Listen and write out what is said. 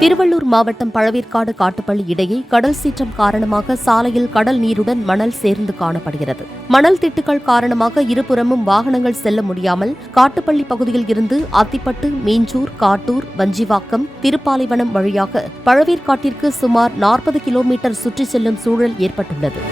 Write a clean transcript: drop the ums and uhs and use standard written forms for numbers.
திருவள்ளூர் மாவட்டம் பழவேற்காடு காட்டுப்பள்ளி இடையே கடல் சீற்றம் காரணமாக சாலையில் கடல் நீருடன் மணல் சேர்ந்து காணப்படுகிறது. மணல் திட்டுகள் காரணமாக இருபுறமும் வாகனங்கள் செல்ல முடியாமல் காட்டுப்பள்ளி பகுதியில் இருந்து அத்திப்பட்டு, மீஞ்சூர், காட்டூர், வஞ்சிவாக்கம், திருப்பாலைவனம் வழியாக பழவேற்காட்டிற்கு சுமார் 40 கிலோமீட்டர் சுற்றிச் செல்லும் சூழல் ஏற்பட்டுள்ளது.